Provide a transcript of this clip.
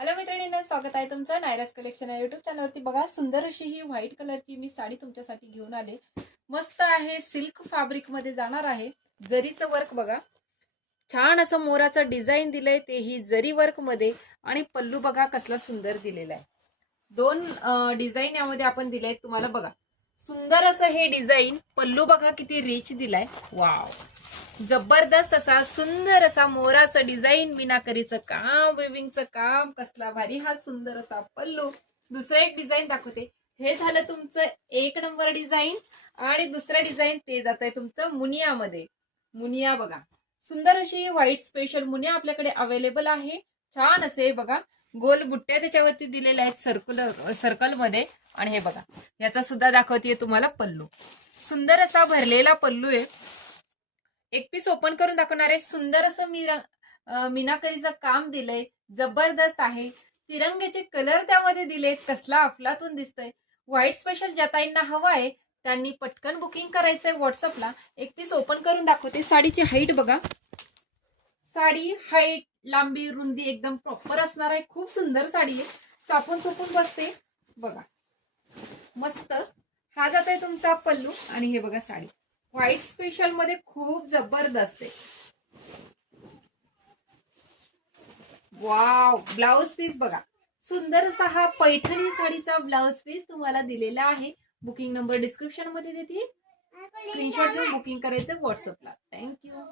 Hello मैत्रिणींना, स्वागत आहे तुमचं नायराज कलेक्शन या युट्यूब चॅनलवरती। बघा, सुंदर अशी ही व्हाईट कलरची मी साडी तुमच्यासाठी घेऊन आले। मस्त आहे, सिल्क फॅब्रिक मध्ये जाणार आहे। जरीचं वर्क बघा, छान असं मोराचं डिझाईन दिलंय, तेही जरी वर्क मध्ये। आणि पल्लू बघा कसला सुंदर दिलेला आहे। दोन डिझाईन यामध्ये आपण दिले तुम्हाला बघा। सुंदर असं हे डिझाईन, पल्लू बघा किती रिच दिलाय, वाव। जबरदस्त असा सुंदर असा मोराचं डिझाईन, मीनाकरीचं काम, वेविंगचं काम, कसला भारी हा सुंदर असा पल्लू। दुसरं एक डिझाईन दाखवते। हे झालं तुमचं एक नंबर डिझाईन। आणि दुसरं डिझाईन ते जात आहे तुमचं मुनियामध्ये। मुनिया बघा, सुंदर अशी व्हाईट स्पेशल मुनिया आपल्याकडे अवेलेबल आहे। छान असे बघा, गोल बुट्ट्या त्याच्यावरती दिलेल्या आहेत सर्कल मध्ये। आणि हे बघा, याचा सुद्धा दाखवते तुम्हाला पल्लू। सुंदर असा भरलेला पल्लू आहे। एक पीस ओपन करून दाखवणार आहे। सुंदर असं मीनाकरीचं काम दिलंय, जबरदस्त आहे। तिरंग्याचे कलर त्यामध्ये दिलेत, कसला अफलातून दिसतंय। व्हाईट स्पेशल ज्या ताईंना हवा आहे त्यांनी पटकन बुकिंग करायचंय व्हॉट्सअपला। एक पीस ओपन करून दाखवते। साडीची हाईट बघा, साडी हाईट, लांबी, रुंदी एकदम प्रॉपर असणार आहे। खूप सुंदर साडी आहे, चापून चोपून बसते बघा, मस्त। हा जात आहे तुमचा पल्लू। आणि हे बघा साडी व्हाईट स्पेशल मध्ये खूप जबरदस्त आहे, वाव। ब्लाउज पीस बघा, सुंदर असा हा पैठणी साडीचा ब्लाउज पीस तुम्हाला दिलेला आहे। बुकिंग नंबर डिस्क्रिप्शन मध्ये देते, स्क्रीनशॉट घेऊन बुकिंग करायचं व्हॉट्सअपला। थँक्यू।